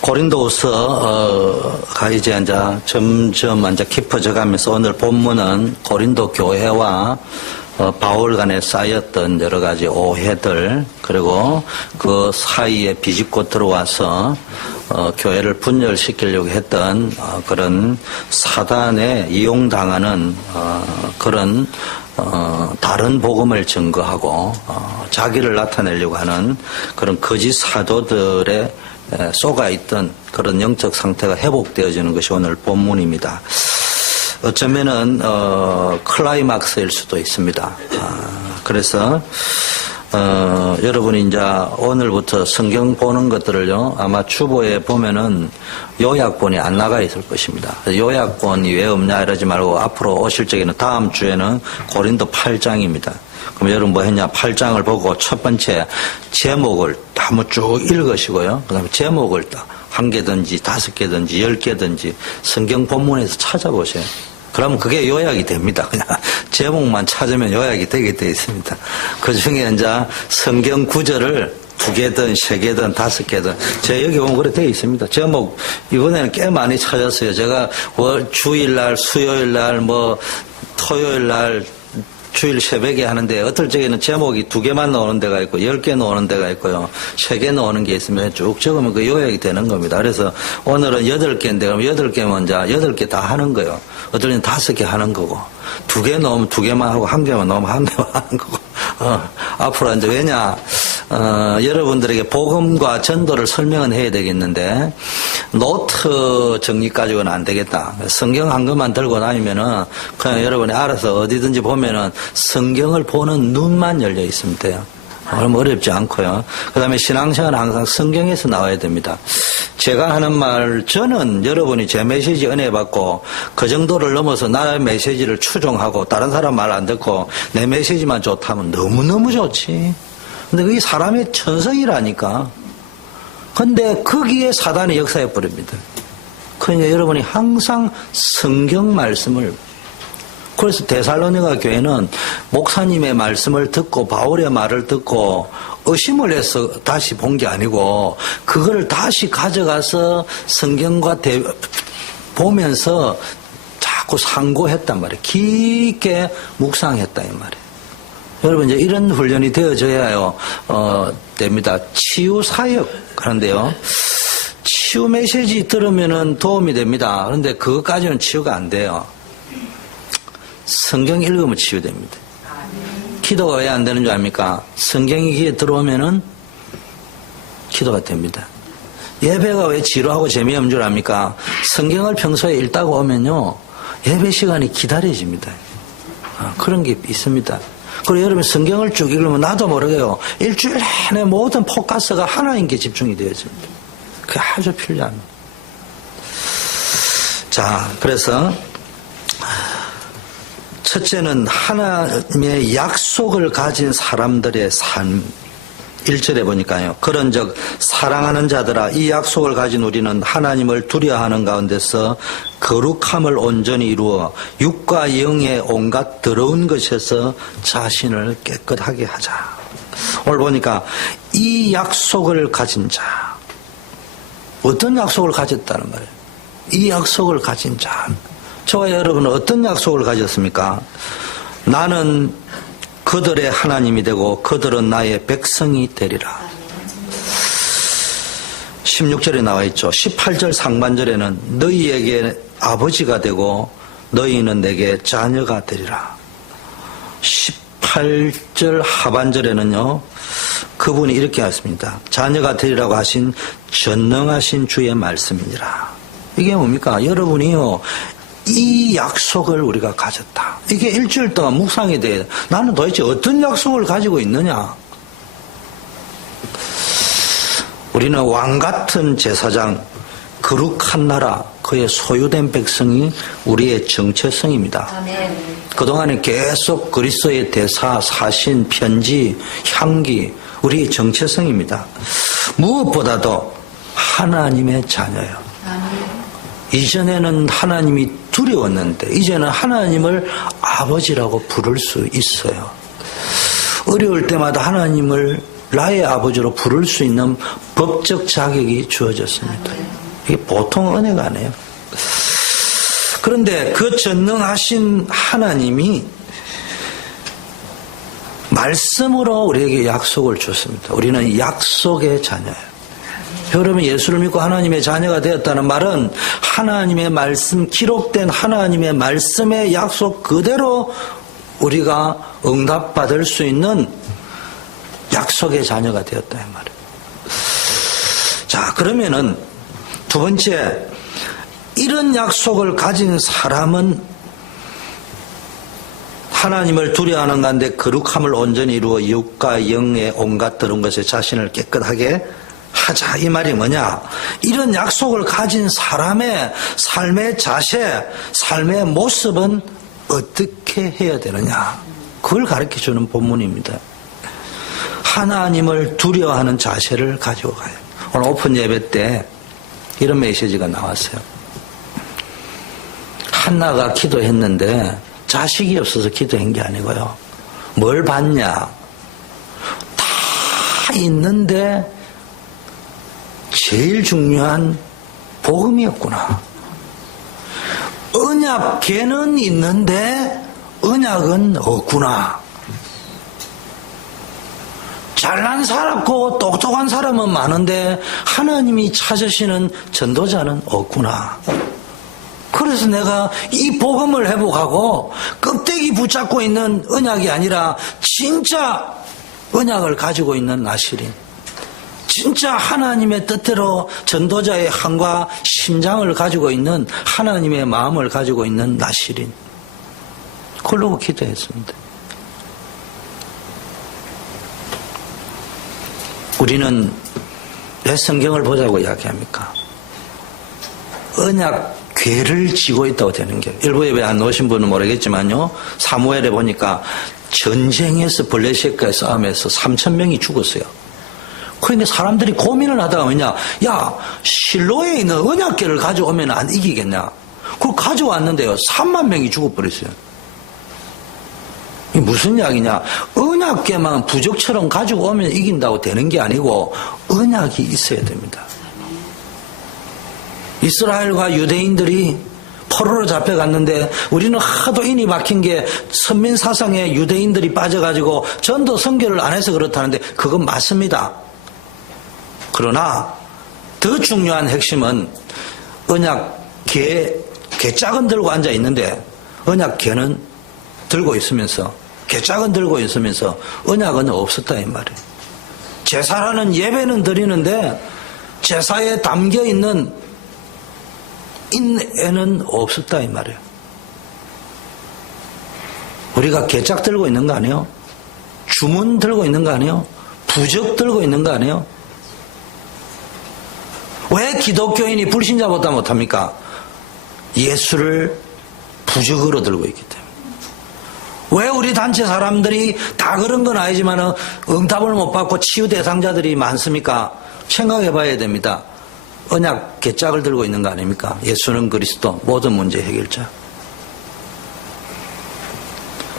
고린도후서가 이제 점점 깊어져 가면서 오늘 본문은 고린도 교회와 바울 간에 쌓였던 여러 가지 오해들, 그리고 그 사이에 비집고 들어와서 교회를 분열시키려고 했던 그런 사단에 이용당하는 그런 다른 복음을 증거하고 자기를 나타내려고 하는 그런 거짓 사도들의 쏘가있던 그런 영적 상태가 회복되어지는 것이 오늘 본문입니다. 어쩌면은 클라이막스일 수도 있습니다. 그래서 여러분이 이제 오늘부터 성경 보는 것들을요, 아마 주보에 보면은 요약본이 안 나가 있을 것입니다. 요약본이 왜 없냐 이러지 말고 앞으로 오실 적에는 다음 주에는 고린도 8장입니다. 그럼 여러분 뭐 했냐? 8장을 보고 첫 번째 제목을 한번 쭉 읽으시고요. 그 다음에 제목을 한 개든지 5개든지 10개든지 성경 본문에서 찾아보세요. 그러면 그게 요약이 됩니다. 그냥 제목만 찾으면 요약이 되게 되어 있습니다. 그 중에 이제 성경 구절을 2개든 3개든 5개든 제가 여기 보면 그래 되어 있습니다. 제목 이번에는 꽤 많이 찾았어요. 제가 주일날, 수요일날, 토요일날 주일 새벽에 하는데 어떨 적에는 제목이 2개만 나오는 데가 있고 10개 나오는 데가 있고요. 3개 나오는 게 있으면 쭉 적으면 그 요약이 되는 겁니다. 그래서 오늘은 8개인데 그럼 8개면 이제 8개 다 하는 거예요. 어떨 때는 5개 하는 거고 2개 나오면 2개만 하고 1개만 나오면 1개만 하는 거고 앞으로 이제 왜냐 여러분들에게 복음과 전도를 설명은 해야 되겠는데 노트 정리 가지고는 안 되겠다. 성경 한 것만 들고 다니면은 그냥 여러분이 알아서 어디든지 보면은 성경을 보는 눈만 열려 있으면 돼요. 그럼 어렵지 않고요. 그 다음에 신앙생활은 항상 성경에서 나와야 됩니다. 제가 하는 말, 저는 여러분이 제 메시지 은혜 받고 그 정도를 넘어서 나의 메시지를 추종하고 다른 사람 말 안 듣고 내 메시지만 좋다면 너무너무 좋지. 근데 그게 사람의 천성이라니까. 근데 거기에 사단이 역사해 버립니다. 그러니까 여러분이 항상 성경 말씀을, 그래서 데살로니가 교회는 목사님의 말씀을 듣고 바울의 말을 듣고 의심을 해서 다시 본 게 아니고 그거를 다시 가져가서 성경과 보면서 자꾸 상고했단 말이에요. 깊게 묵상했다 이 말이에요. 여러분 이제 이런 훈련이 되어져야요 됩니다. 치유 사역 하는데요. 치유 메시지 들으면은 도움이 됩니다. 그런데 그것까지는 치유가 안 돼요. 성경 읽으면 치유됩니다. 기도가 왜 안 되는 줄 압니까? 성경이 귀에 들어오면은 기도가 됩니다. 예배가 왜 지루하고 재미없는 줄 압니까? 성경을 평소에 읽다가 오면요 예배 시간이 기다려집니다. 그런 게 있습니다. 그리고 여러분 성경을 쭉 읽으면 나도 모르게요 일주일 내내 모든 포커스가 하나인 게 집중이 되어집니다. 그게 아주 필요합니다. 자, 그래서 첫째는 하나님의 약속을 가진 사람들의 삶. 1절에 보니까요. 그런즉 사랑하는 자들아 이 약속을 가진 우리는 하나님을 두려워하는 가운데서 거룩함을 온전히 이루어 육과 영의 온갖 더러운 것에서 자신을 깨끗하게 하자. 오늘 보니까 이 약속을 가진 자. 어떤 약속을 가졌다는 말이에요. 이 약속을 가진 자. 저와 여러분은 어떤 약속을 가졌습니까? 나는 그들의 하나님이 되고 그들은 나의 백성이 되리라. 16절에 나와 있죠. 18절 상반절에는 너희에게 아버지가 되고 너희는 내게 자녀가 되리라. 18절 하반절에는요. 그분이 이렇게 하십니다. 자녀가 되리라고 하신 전능하신 주의 말씀이니라. 이게 뭡니까? 여러분이요. 이 약속을 우리가 가졌다. 이게 일주일 동안 묵상이 돼요. 나는 도대체 어떤 약속을 가지고 있느냐? 우리는 왕같은 제사장, 거룩한 나라, 그의 소유된 백성이 우리의 정체성입니다. 아멘. 그동안에 계속 그리스도의 대사, 사신, 편지, 향기, 우리의 정체성입니다. 무엇보다도 하나님의 자녀예요. 아멘. 이전에는 하나님이 두려웠는데 이제는 하나님을 아버지라고 부를 수 있어요. 어려울 때마다 하나님을 나의 아버지로 부를 수 있는 법적 자격이 주어졌습니다. 이게 보통 은혜가 아니에요. 그런데 그 전능하신 하나님이 말씀으로 우리에게 약속을 줬습니다. 우리는 약속의 자녀예요. 여러분, 예수를 믿고 하나님의 자녀가 되었다는 말은 하나님의 말씀, 기록된 하나님의 말씀의 약속 그대로 우리가 응답받을 수 있는 약속의 자녀가 되었다 이 말이에요. 자, 그러면은 두 번째, 이런 약속을 가진 사람은 하나님을 두려워하는 가운데 거룩함을 온전히 이루어 육과 영의 온갖 더러운 것에 자신을 깨끗하게 하자 이 말이 뭐냐? 이런 약속을 가진 사람의 삶의 자세, 삶의 모습은 어떻게 해야 되느냐? 그걸 가르쳐주는 본문입니다. 하나님을 두려워하는 자세를 가지고 가요. 오늘 오픈 예배 때 이런 메시지가 나왔어요. 한나가 기도했는데 자식이 없어서 기도한 게 아니고요. 뭘 받냐? 다 있는데 제일 중요한 복음이었구나. 언약궤는 있는데 언약은 없구나. 잘난 사람고 똑똑한 사람은 많은데 하나님이 찾으시는 전도자는 없구나. 그래서 내가 이 복음을 회복하고 껍데기 붙잡고 있는 언약이 아니라 진짜 언약을 가지고 있는 나시린, 진짜 하나님의 뜻대로 전도자의 한과 심장을 가지고 있는 하나님의 마음을 가지고 있는 나시린, 그걸로 기도했습니다. 우리는 왜 성경을 보자고 이야기합니까? 언약궤를 지고 있다고 되는 게, 일부 예배 안 오신 분은 모르겠지만요, 사무엘에 보니까 전쟁에서 블레셋과의 싸움에서 3,000명이 죽었어요. 그러니까 사람들이 고민을 하다가 뭐냐, 야, 실로에 있는 언약궤를 가져오면 안 이기겠냐? 그걸 가져왔는데요, 3만 명이 죽어버렸어요. 이게 무슨 이야기냐? 언약궤만 부적처럼 가지고 오면 이긴다고 되는 게 아니고 언약이 있어야 됩니다. 이스라엘과 유대인들이 포로로 잡혀갔는데 우리는 하도 인이 박힌 게 선민 사상에 유대인들이 빠져가지고 전도 선교를 안 해서 그렇다는데 그건 맞습니다. 그러나 더 중요한 핵심은 언약궤짝은 들고 앉아 있는데 언약궤는 들고 있으면서, 궤짝은 들고 있으면서 언약은 없었다 이 말이에요. 제사라는 예배는 드리는데 제사에 담겨있는 인애는 없었다 이 말이에요. 우리가 궤짝 들고 있는 거 아니에요? 주문 들고 있는 거 아니에요? 부적 들고 있는 거 아니에요? 왜 기독교인이 불신자보다 못합니까? 예수를 부적으로 들고 있기 때문에. 왜 우리 단체 사람들이 다 그런 건 아니지만 응답을 못 받고 치유 대상자들이 많습니까? 생각해 봐야 됩니다. 언약 궤짝을 들고 있는 거 아닙니까? 예수는 그리스도, 모든 문제 해결자.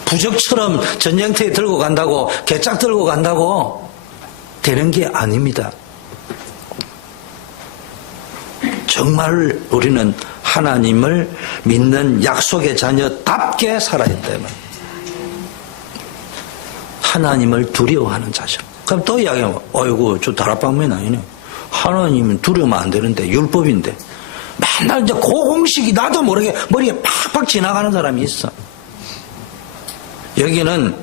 부적처럼 전쟁터에 들고 간다고, 궤짝 들고 간다고 되는 게 아닙니다. 정말 우리는 하나님을 믿는 약속의 자녀답게 살아야 돼요. 하나님을 두려워하는 자세. 그럼 또 이야기하면, 어이구, 저 다락방면 아니네. 하나님은 두려우면 안 되는데, 율법인데. 맨날 이제 고공식이 나도 모르게 머리에 팍팍 지나가는 사람이 있어. 여기는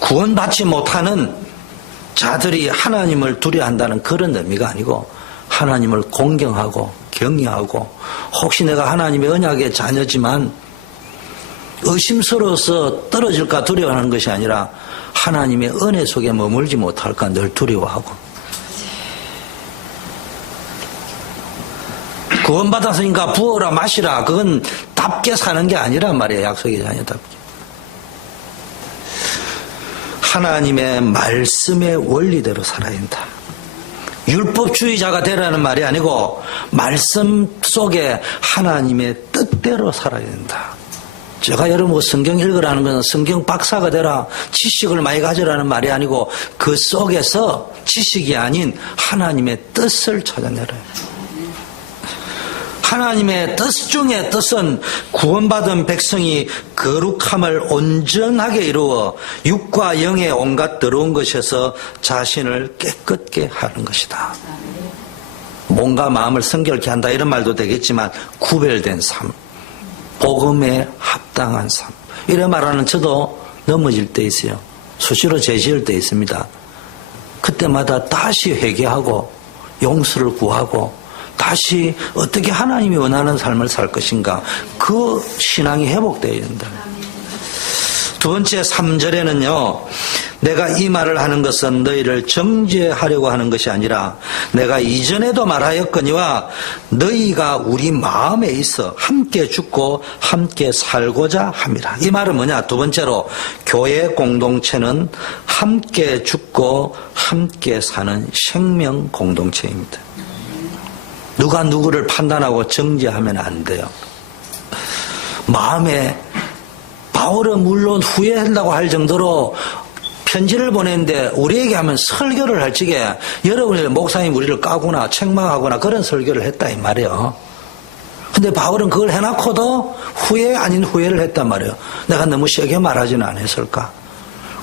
구원받지 못하는 자들이 하나님을 두려워한다는 그런 의미가 아니고, 하나님을 공경하고 경외하고, 혹시 내가 하나님의 언약의 자녀지만 의심스러워서 떨어질까 두려워하는 것이 아니라 하나님의 은혜 속에 머물지 못할까 늘 두려워하고, 구원받았으니까 부어라 마시라, 그건 답게 사는 게 아니란 말이에요. 약속의 자녀답게. 하나님의 말씀의 원리대로 살아야 한다. 율법주의자가 되라는 말이 아니고 말씀 속에 하나님의 뜻대로 살아야 된다. 제가 여러분 성경 읽으라는 것은 성경 박사가 되라, 지식을 많이 가져라는 말이 아니고 그 속에서 지식이 아닌 하나님의 뜻을 찾아내라. 하나님의 뜻 중에 뜻은 구원받은 백성이 거룩함을 온전하게 이루어 육과 영의 온갖 더러운 것에서 자신을 깨끗게 하는 것이다. 몸과 마음을 성결케 한다 이런 말도 되겠지만 구별된 삶, 복음에 합당한 삶, 이런 말하는 저도 넘어질 때 있어요. 수시로 제시할 때 있습니다. 그때마다 다시 회개하고 용서를 구하고 다시 어떻게 하나님이 원하는 삶을 살 것인가, 그 신앙이 회복되어야 된다. 두 번째 3절에는요, 내가 이 말을 하는 것은 너희를 정죄하려고 하는 것이 아니라 내가 이전에도 말하였거니와 너희가 우리 마음에 있어 함께 죽고 함께 살고자 함이라. 이 말은 뭐냐? 두 번째로 교회 공동체는 함께 죽고 함께 사는 생명 공동체입니다. 누가 누구를 판단하고 정죄하면 안 돼요. 마음에, 바울은 물론 후회한다고 할 정도로 편지를 보냈는데 우리에게 하면 설교를 할 적에 여러분이 목사님 우리를 까거나 책망하거나 그런 설교를 했다 이 말이에요. 근데 바울은 그걸 해놓고도 후회 아닌 후회를 했단 말이에요. 내가 너무 세게 말하지는 않았을까.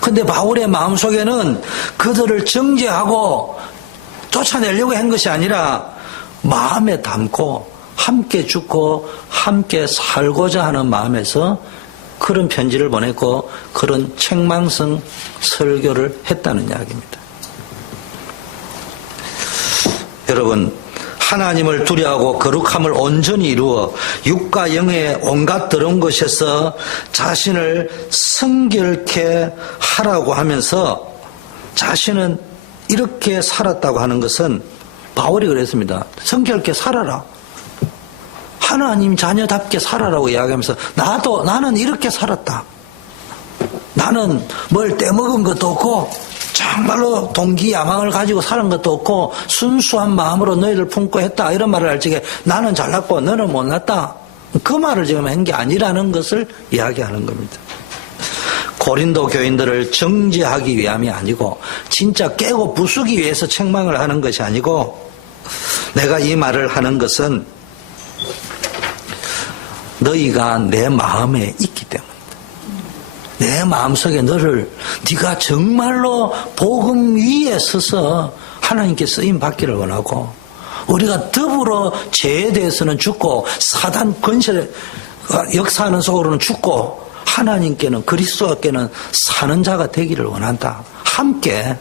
근데 바울의 마음속에는 그들을 정죄하고 쫓아내려고 한 것이 아니라 마음에 담고 함께 죽고 함께 살고자 하는 마음에서 그런 편지를 보냈고 그런 책망성 설교를 했다는 이야기입니다. 여러분, 하나님을 두려워하고 거룩함을 온전히 이루어 육과 영의 온갖 더러운 것에서 자신을 성결케 하라고 하면서 자신은 이렇게 살았다고 하는 것은 바울이 그랬습니다. 성결케 살아라. 하나님 자녀답게 살아라고 이야기하면서 나는 이렇게 살았다. 나는 뭘 떼먹은 것도 없고 정말로 동기 야망을 가지고 사는 것도 없고 순수한 마음으로 너희를 품고 했다. 이런 말을 할 적에 나는 잘났고 너는 못났다. 그 말을 지금 한 게 아니라는 것을 이야기하는 겁니다. 고린도 교인들을 정죄하기 위함이 아니고 진짜 깨고 부수기 위해서 책망을 하는 것이 아니고 내가 이 말을 하는 것은 너희가 내 마음에 있기 때문이다. 내 마음속에 네가 정말로 복음 위에 서서 하나님께 쓰임 받기를 원하고 우리가 더불어 죄에 대해서는 죽고 사단 권세 역사하는 속으로는 죽고 하나님께는 그리스도께는 사는 자가 되기를 원한다. 함께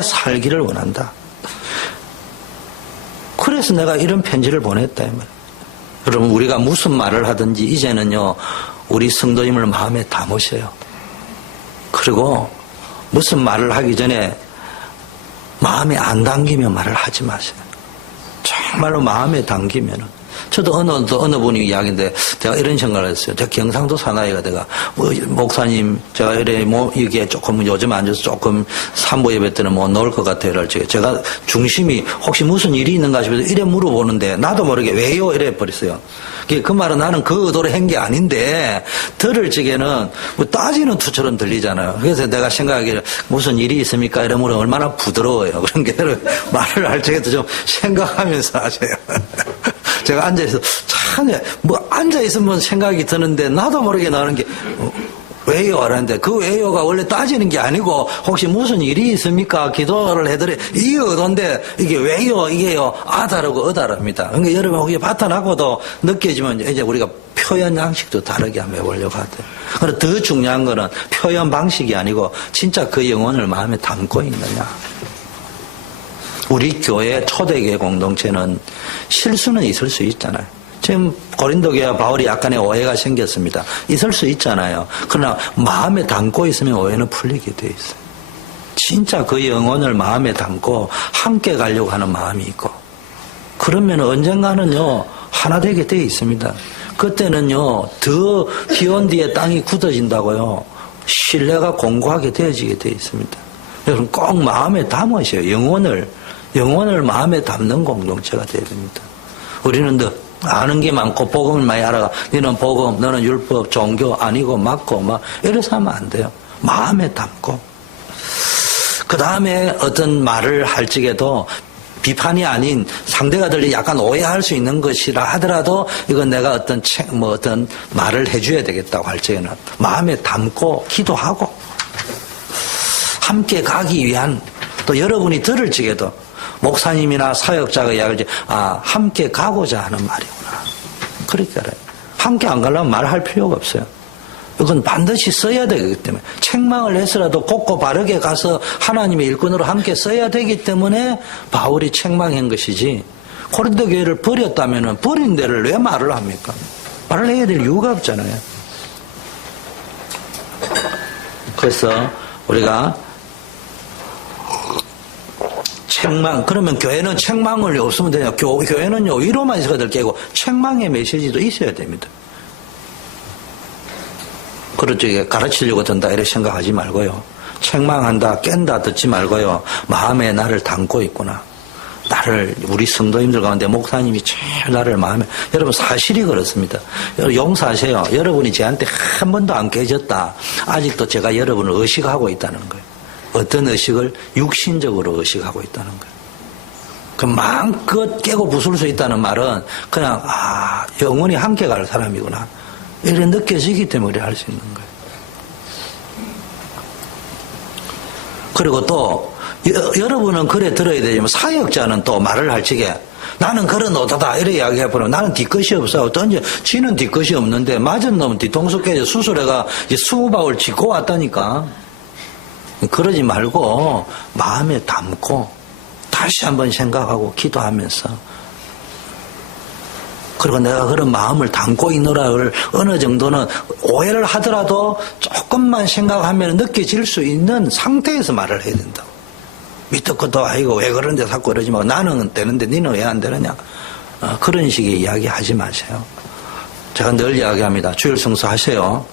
살기를 원한다. 그래서 내가 이런 편지를 보냈다. 여러분, 우리가 무슨 말을 하든지 이제는요, 우리 성도님을 마음에 담으세요. 그리고 무슨 말을 하기 전에 마음에 안 담기면 말을 하지 마세요. 정말로 마음에 담기면은. 저도 어느 분이 이야기인데, 제가 이런 생각을 했어요. 제가 경상도 사나이가 내가, 목사님, 제가 이게 조금 요즘 앉아서 조금 산부 예배 때는 넣을 것 같아요. 제가 중심이 혹시 무슨 일이 있는가 싶어서 이래 물어보는데, 나도 모르게 왜요? 이래 버렸어요. 그 말은 나는 그 의도로 한 게 아닌데, 들을 적에는 따지는 투처럼 들리잖아요. 그래서 내가 생각하기를 무슨 일이 있습니까? 이러면 얼마나 부드러워요. 그런 게 말을 할 적에도 좀 생각하면서 하세요. 제가 앉아있어, 참, 앉아있으면 생각이 드는데, 나도 모르게 나오는 게, 왜요? 하는데, 그 왜요가 원래 따지는 게 아니고, 혹시 무슨 일이 있습니까? 기도를 해드려. 이게 의도인데, 이게 왜요? 이게요? 다르고 다릅니다. 그러니까 여러분, 혹시 바탕하고도 느껴지면, 이제 우리가 표현 양식도 다르게 한번 해보려고 하대요. 그런데 더 중요한 거는 표현 방식이 아니고, 진짜 그 영혼을 마음에 담고 있느냐. 우리 교회 초대교회 공동체는 실수는 있을 수 있잖아요. 지금 고린도 교회와 바울이 약간의 오해가 생겼습니다. 있을 수 있잖아요. 그러나 마음에 담고 있으면 오해는 풀리게 돼 있어요. 진짜 그 영혼을 마음에 담고 함께 가려고 하는 마음이 있고 그러면 언젠가는요 하나 되게 돼 있습니다. 그때는요 더 비온 뒤에 땅이 굳어진다고요. 신뢰가 공고하게 되어지게 돼 있습니다. 여러분 꼭 마음에 담으셔요. 영혼을 마음에 담는 공동체가 되어야 됩니다. 우리는 아는 게 많고 복음을 많이 알아가. 너는 복음, 너는 율법, 종교 아니고 맞고 막 이래서 하면 안 돼요. 마음에 담고. 그 다음에 어떤 말을 할 적에도 비판이 아닌 상대가 들리 약간 오해할 수 있는 것이라 하더라도 이건 내가 어떤 말을 해줘야 되겠다고 할 적에는 마음에 담고 기도하고 함께 가기 위한 또 여러분이 들을 적에도 목사님이나 사역자가 이야기를 함께 가고자 하는 말이구나. 그렇게 알아요. 함께 안 가려면 말할 필요가 없어요. 이건 반드시 써야 되기 때문에 책망을 해서라도 곱고 바르게 가서 하나님의 일꾼으로 함께 써야 되기 때문에 바울이 책망한 것이지 고린도 교회를 버렸다면 버린 데를 왜 말을 합니까? 말을 해야 될 이유가 없잖아요. 그래서 우리가 책망, 그러면 교회는 책망을 없으면 되냐? 교회는요, 위로만 있어야 될 게고 책망의 메시지도 있어야 됩니다. 그렇죠. 가르치려고 든다 이렇게 생각하지 말고요. 책망한다, 깬다 듣지 말고요. 마음에 나를 담고 있구나. 우리 성도님들 가운데 목사님이 제일 나를 마음에, 여러분 사실이 그렇습니다. 용서하세요. 여러분이 저한테 한 번도 안 깨졌다. 아직도 제가 여러분을 의식하고 있다는 거예요. 어떤 의식을? 육신적으로 의식하고 있다는 거예요. 그 마음껏 깨고 부술 수 있다는 말은 그냥 영원히 함께 갈 사람이구나. 이렇게 느껴지기 때문에 할 수 있는 거예요. 그리고 또 여러분은 그래 들어야 되지만 사역자는 또 말을 할 적에 나는 그런 오다다 이렇게 이야기해보면 나는 뒤끝이 없어. 어떤지 지는 뒤끝이 없는데 맞은 놈은 뒤통수 깨져 수술해가 20바울 짚고 왔다니까. 그러지 말고 마음에 담고 다시 한번 생각하고 기도하면서 그리고 내가 그런 마음을 담고 있노라를 어느 정도는 오해를 하더라도 조금만 생각하면 느껴질 수 있는 상태에서 말을 해야 된다고. 밑도 끝도 아니고 왜 그런데 자꾸 그러지 말고 나는 되는데 니는 왜 안 되느냐. 그런 식의 이야기 하지 마세요. 제가 늘 이야기합니다. 주일 성수 하세요.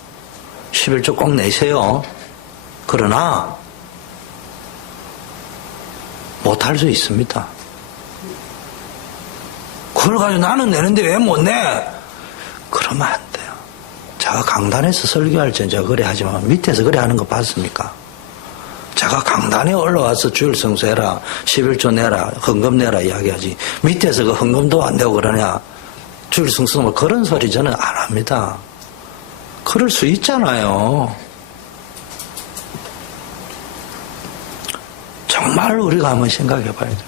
11조 꼭 내세요. 그러나 못할 수 있습니다. 그걸 가지고 나는 내는데 왜 못 내? 그러면 안 돼요. 제가 강단에서 설교할 때 제가 그래 하지만 밑에서 그래 하는 거 봤습니까? 제가 강단에 올라와서 주일 성수해라, 11조 내라, 헌금 내라 이야기하지. 밑에서 그 헌금도 안 내고 그러냐? 주일 성수 뭐 그런 소리 저는 안 합니다. 그럴 수 있잖아요. 정말 우리가 한번 생각해 봐야 됩니다.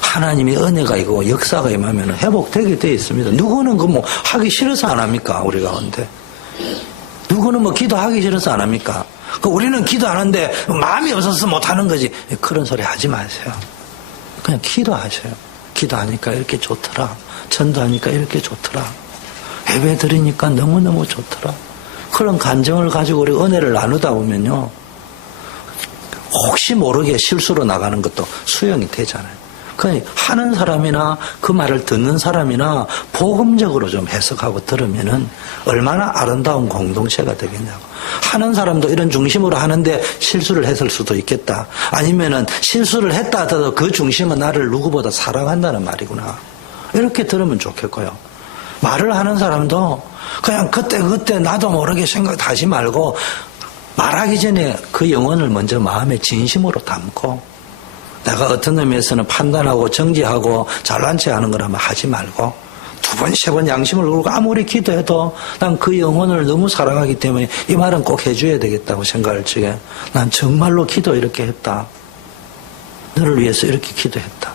하나님의 은혜가 있고 역사가 임하면 회복되게 되어 있습니다. 누구는 하기 싫어서 안 합니까? 우리 가운데. 누구는 기도하기 싫어서 안 합니까? 우리는 기도 안 하는데 마음이 없어서 못 하는 거지. 그런 소리 하지 마세요. 그냥 기도하세요. 기도하니까 이렇게 좋더라. 전도하니까 이렇게 좋더라. 예배 드리니까 너무너무 좋더라. 그런 감정을 가지고 우리 은혜를 나누다 보면요. 혹시 모르게 실수로 나가는 것도 수용이 되잖아요. 하는 사람이나 그 말을 듣는 사람이나 복음적으로 좀 해석하고 들으면은 얼마나 아름다운 공동체가 되겠냐고. 하는 사람도 이런 중심으로 하는데 실수를 했을 수도 있겠다. 아니면은 실수를 했다 하더라도 그 중심은 나를 누구보다 사랑한다는 말이구나. 이렇게 들으면 좋겠고요. 말을 하는 사람도 그냥 그때 나도 모르게 생각하지 말고 말하기 전에 그 영혼을 먼저 마음에 진심으로 담고 내가 어떤 의미에서는 판단하고 정지하고 잘난 체 하는 거라면 하지 말고 두 번, 세 번 양심을 걸고 아무리 기도해도 난 그 영혼을 너무 사랑하기 때문에 이 말은 꼭 해줘야 되겠다고 생각할 적에 난 정말로 기도 이렇게 했다. 너를 위해서 이렇게 기도했다.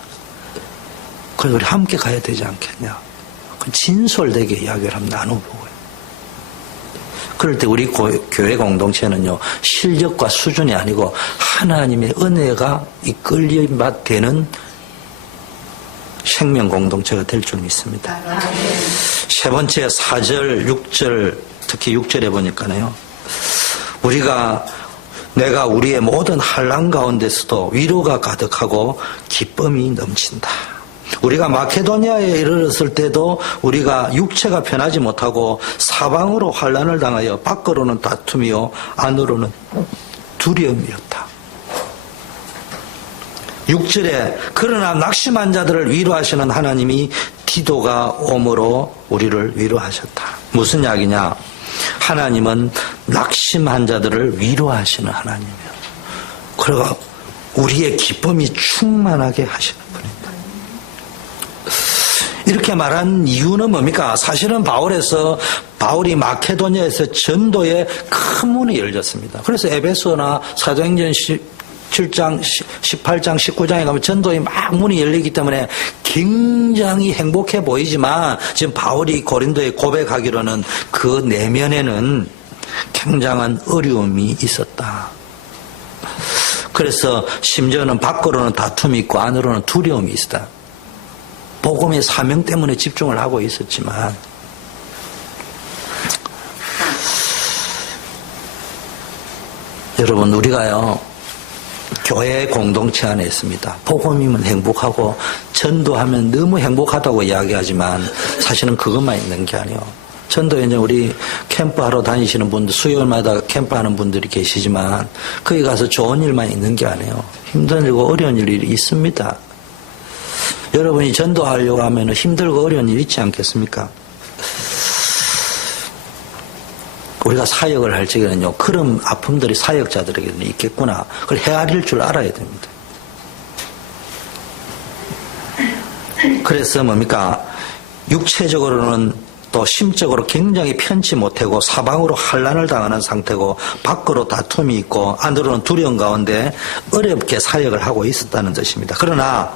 그래서 우리 함께 가야 되지 않겠냐. 진솔되게 이야기를 한번 나눠보고요. 그럴 때 우리 교회 공동체는요, 실력과 수준이 아니고 하나님의 은혜가 이끌림받 되는 생명 공동체가 될 줄 믿습니다. 세 번째 4절, 6절, 특히 6절에 보니까요, 내가 우리의 모든 환난 가운데서도 위로가 가득하고 기쁨이 넘친다. 우리가 마케도니아에 이르렀을 때도 우리가 육체가 편하지 못하고 사방으로 환난을 당하여 밖으로는 다툼이요 안으로는 두려움이었다. 6절에 그러나 낙심한 자들을 위로하시는 하나님이 디도가 옴으로 우리를 위로하셨다. 무슨 이야기냐? 하나님은 낙심한 자들을 위로하시는 하나님이에요. 그러고 우리의 기쁨이 충만하게 하시는 분입니다. 이렇게 말한 이유는 뭡니까? 사실은 바울이 마케도니아에서 전도에 큰 문이 열렸습니다. 그래서 에베소나 사도행전 7장, 18장, 19장에 가면 전도에 막 문이 열리기 때문에 굉장히 행복해 보이지만 지금 바울이 고린도에 고백하기로는 그 내면에는 굉장한 어려움이 있었다. 그래서 심지어는 밖으로는 다툼이 있고 안으로는 두려움이 있었다. 복음의 사명 때문에 집중을 하고 있었지만 여러분 우리가요 교회 공동체 안에 있습니다. 복음이면 행복하고 전도하면 너무 행복하다고 이야기하지만 사실은 그것만 있는 게 아니에요. 전도에 이제 우리 캠프하러 다니시는 분들 수요일마다 캠프하는 분들이 계시지만 거기 가서 좋은 일만 있는 게 아니에요. 힘든 일고 어려운 일이 있습니다. 여러분이 전도하려고 하면 힘들고 어려운 일 있지 않겠습니까? 우리가 사역을 할 적에는요, 그런 아픔들이 사역자들에게는 있겠구나. 그걸 헤아릴 줄 알아야 됩니다. 그래서 뭡니까? 육체적으로는 또 심적으로 굉장히 편치 못하고 사방으로 환난을 당하는 상태고 밖으로 다툼이 있고 안으로는 두려움 가운데 어렵게 사역을 하고 있었다는 뜻입니다. 그러나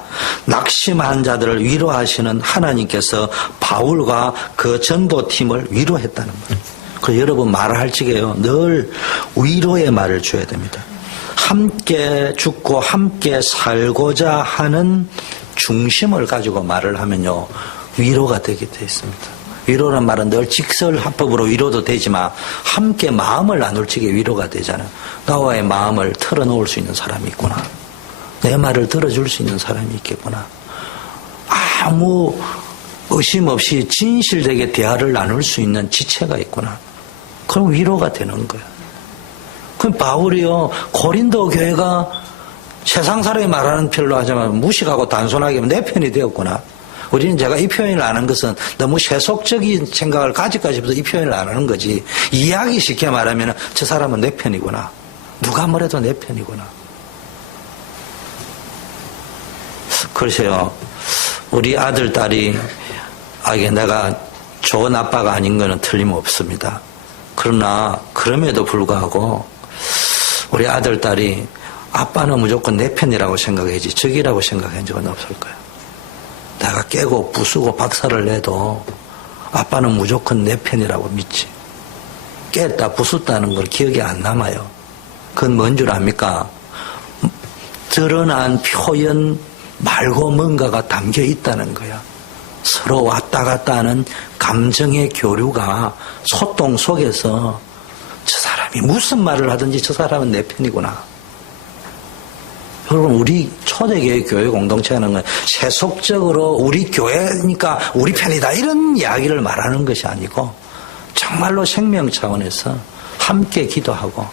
낙심한 자들을 위로하시는 하나님께서 바울과 그 전도팀을 위로했다는 거예요. 그래서 여러분 말할 적에요. 늘 위로의 말을 줘야 됩니다. 함께 죽고 함께 살고자 하는 중심을 가지고 말을 하면요. 위로가 되게 되어 있습니다. 위로란 말은 늘 직설합법으로 위로도 되지만 함께 마음을 나눌 적에 위로가 되잖아요. 나와의 마음을 털어놓을 수 있는 사람이 있구나. 내 말을 들어줄 수 있는 사람이 있겠구나. 아무 의심 없이 진실되게 대화를 나눌 수 있는 지체가 있구나. 그럼 위로가 되는 거예요. 그럼 바울이요. 고린도 교회가 세상 사람이 말하는 표현로 하자면 무식하고 단순하게 내 편이 되었구나. 우리는 제가 이 표현을 안 하는 것은 너무 세속적인 생각을 가질까 싶어서 이 표현을 안 하는 거지. 이야기 쉽게 말하면 저 사람은 내 편이구나. 누가 뭐래도 내 편이구나. 그러세요. 우리 아들, 딸이 이게 내가 좋은 아빠가 아닌 거는 틀림없습니다. 그러나 그럼에도 불구하고 우리 아들, 딸이 아빠는 무조건 내 편이라고 생각해야지 적이라고 생각한 적은 없을 거예요. 내가 깨고 부수고 박살을 내도 아빠는 무조건 내 편이라고 믿지. 깼다 부쉈다는 걸 기억이 안 남아요. 그건 뭔 줄 압니까? 드러난 표현 말고 뭔가가 담겨 있다는 거야. 서로 왔다 갔다 하는 감정의 교류가 소통 속에서 저 사람이 무슨 말을 하든지 저 사람은 내 편이구나. 여러분 우리 초대교회 교회 공동체 하는 건 세속적으로 우리 교회니까 우리 편이다 이런 이야기를 말하는 것이 아니고 정말로 생명 차원에서 함께 기도하고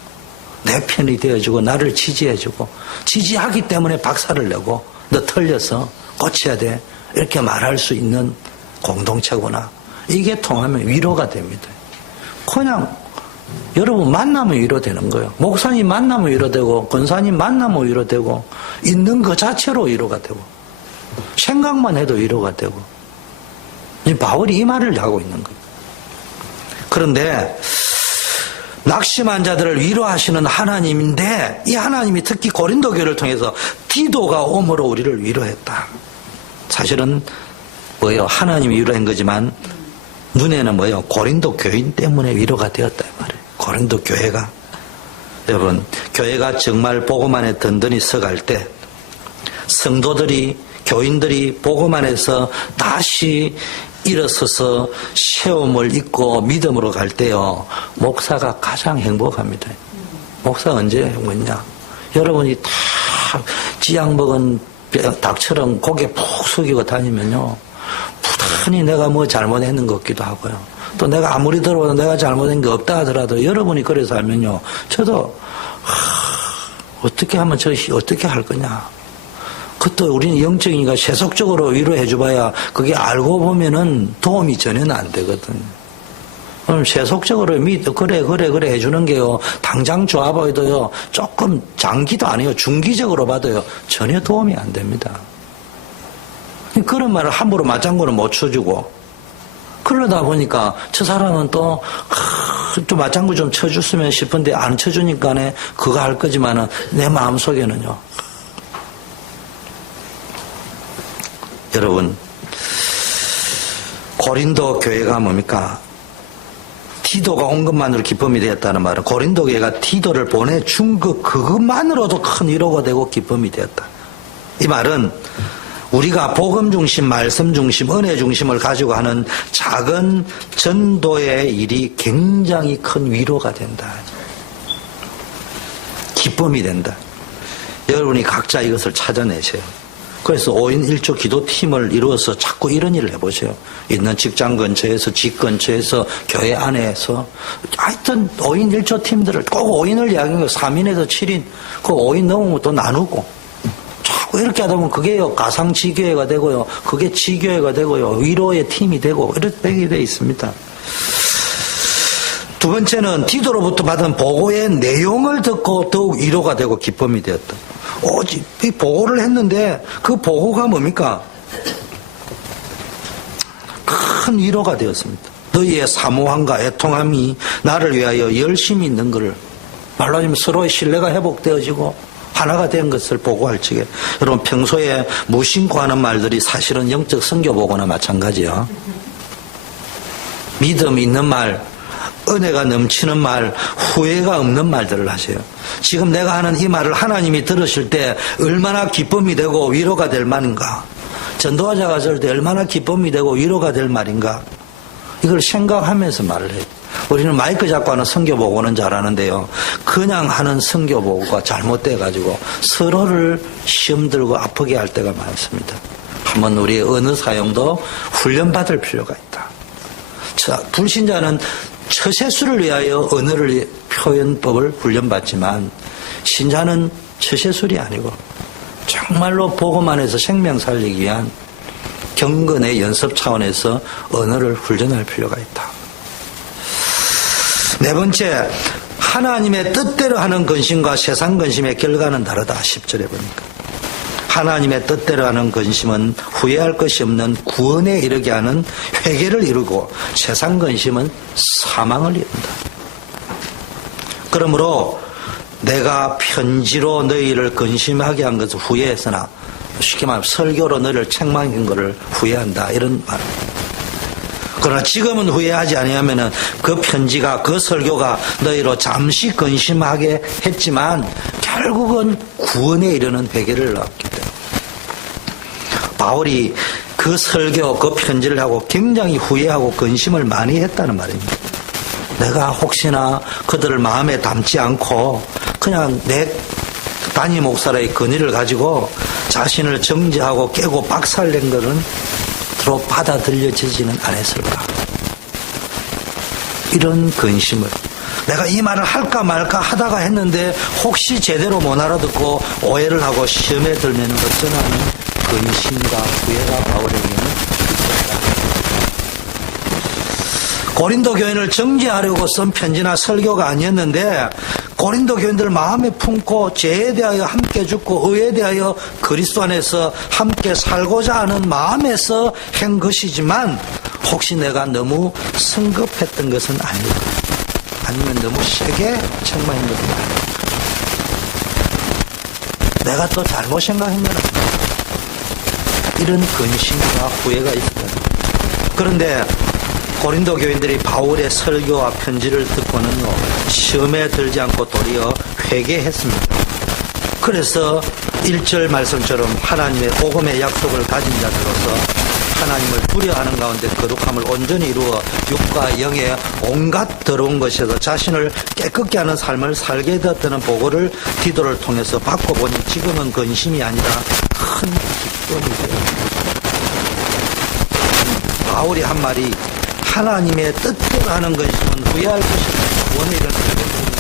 내 편이 되어주고 나를 지지해주고 지지하기 때문에 박살을 내고 너 틀려서 고쳐야 돼 이렇게 말할 수 있는 공동체구나. 이게 통하면 위로가 됩니다. 그냥 여러분 만나면 위로되는 거예요. 목사님 만나면 위로되고 권사님 만나면 위로되고 있는 것 자체로 위로가 되고 생각만 해도 위로가 되고 바울이 이 말을 하고 있는 거예요. 그런데 낙심한 자들을 위로하시는 하나님인데 이 하나님이 특히 고린도 교회를 통해서 디도가 옴으로 우리를 위로했다. 사실은 뭐예요? 하나님이 위로한 거지만 눈에는 뭐예요? 고린도 교인 때문에 위로가 되었다 이 말이에요. 고린도 교회가 여러분 교회가 정말 복음 안에 든든히 서갈 때 성도들이 교인들이 복음 안에서 다시 일어서서 세움을 입고 믿음으로 갈 때요 목사가 가장 행복합니다. 목사 언제 행복했냐? 여러분이 다 지약 먹은 닭처럼 고개 푹 숙이고 다니면요 부단히 내가 뭐 잘못했는 것 같기도 하고요. 또 내가 아무리 들어도 내가 잘못한 게 없다 하더라도 여러분이 그래 살면요 저도 어떻게 하면 어떻게 할 거냐. 그것도 우리는 영적이니까 세속적으로 위로해줘봐야 그게 알고 보면은 도움이 전혀 안 되거든. 그럼 세속적으로 그래 해주는 게요, 당장 좋아 보여도요, 조금 장기도 아니에요. 중기적으로 봐도요, 전혀 도움이 안 됩니다. 그런 말을 함부로 맞장구는 못 쳐주고, 그러다 보니까 저 사람은 또 맞장구 좀 쳐줬으면 싶은데 안 쳐주니까네 그거 할 거지만은 내 마음속에는요. 여러분, 고린도 교회가 뭡니까? 디도가 온 것만으로 기쁨이 되었다는 말은 고린도 교회가 디도를 보내준 그것만으로도 큰 위로가 되고 기쁨이 되었다. 이 말은 우리가 복음 중심, 말씀 중심, 은혜 중심을 가지고 하는 작은 전도의 일이 굉장히 큰 위로가 된다. 기쁨이 된다. 여러분이 각자 이것을 찾아내세요. 그래서 5인 1조 기도팀을 이루어서 자꾸 이런 일을 해보세요. 있는 직장 근처에서, 집 근처에서, 교회 안에서. 하여튼 5인 1조 팀들을 꼭 5인을 이야기하는 거 3인에서 7인, 그 5인 넘으면 또 나누고. 자꾸 이렇게 하다 보면 그게요, 가상지교회가 되고요. 그게 지교회가 되고요. 위로의 팀이 되고, 이렇게 돼 있습니다. 두 번째는 디도로부터 받은 보고의 내용을 듣고 더욱 위로가 되고 기쁨이 되었다. 오직 이 보고를 했는데 그 보고가 뭡니까? 큰 위로가 되었습니다. 너희의 사모함과 애통함이 나를 위하여 열심히 있는 것을, 말로 하자면 서로의 신뢰가 회복되어지고 하나가 된 것을 보고할 적에, 여러분 평소에 무심코 하는 말들이 사실은 영적 선교 보고나 마찬가지요. 믿음 있는 말, 은혜가 넘치는 말, 후회가 없는 말들을 하세요. 지금 내가 하는 이 말을 하나님이 들으실 때 얼마나 기쁨이 되고 위로가 될 말인가? 전도자가 들을 때 얼마나 기쁨이 되고 위로가 될 말인가? 이걸 생각하면서 말을 해요. 우리는 마이크 잡고 하는 선교보고는 잘하는데요, 그냥 하는 선교보고가 잘못돼가지고 서로를 시험 들고 아프게 할 때가 많습니다. 한번 우리의 언어 사용도 훈련받을 필요가 있다. 자, 불신자는 처세술을 위하여 언어를 표현법을 훈련받지만 신자는 처세술이 아니고 정말로 복음 안에서 생명 살리기 위한 경건의 연습 차원에서 언어를 훈련할 필요가 있다. 네 번째, 하나님의 뜻대로 하는 근심과 세상 근심의 결과는 다르다. 10절에 보니까 하나님의 뜻대로 하는 근심은 후회할 것이 없는 구원에 이르게 하는 회개를 이루고, 세상 근심은 사망을 이룬다. 그러므로 내가 편지로 너희를 근심하게 한 것을 후회했으나, 쉽게 말하면 설교로 너희를 책망한 것을 후회한다, 이런 말입니다. 그러나 지금은 후회하지 아니하면은 그 편지가, 그 설교가 너희로 잠시 근심하게 했지만 결국은 구원에 이르는 회개를 낳았기 때문에, 바울이 그 설교, 그 편지를 하고 굉장히 후회하고 근심을 많이 했다는 말입니다. 내가 혹시나 그들을 마음에 담지 않고 그냥 내 단임 목사의 권위를 가지고 자신을 정죄하고 깨고 박살낸 것은 서로 받아들여지지는 않았을까? 이런 근심을, 내가 이 말을 할까 말까 하다가 했는데 혹시 제대로 못 알아듣고 오해를 하고 시험에 들면 어쩌나는 근심과 후회가 바울에게는 있었다. 고린도 교인을 정죄하려고 쓴 편지나 설교가 아니었는데, 고린도 교인들 마음에 품고 죄에 대하여 함께 죽고 의에 대하여 그리스도 안에서 함께 살고자 하는 마음에서 한 것이지만, 혹시 내가 너무 성급했던 것은 아닐까? 아니면 너무 세게 책망한 것은 아닐까? 내가 또 잘못 생각한 건 아닐까? 이런 근심과 후회가 있었다. 그런데 고린도 교인들이 바울의 설교와 편지를 듣고는요, 시험에 들지 않고 도리어 회개했습니다. 그래서 1절 말씀처럼 하나님의 복음의 약속을 가진 자들로서 하나님을 두려워하는 가운데 거룩함을 온전히 이루어 육과 영의 온갖 더러운 것에서 자신을 깨끗게 하는 삶을 살게 되었다는 보고를 디도를 통해서 받고 보니 지금은 근심이 아니라 큰 기쁨이 되었습니다. 바울이 한 말이, 하나님의 뜻대로 하는 근심은 후회할 것이고 구원에 이르는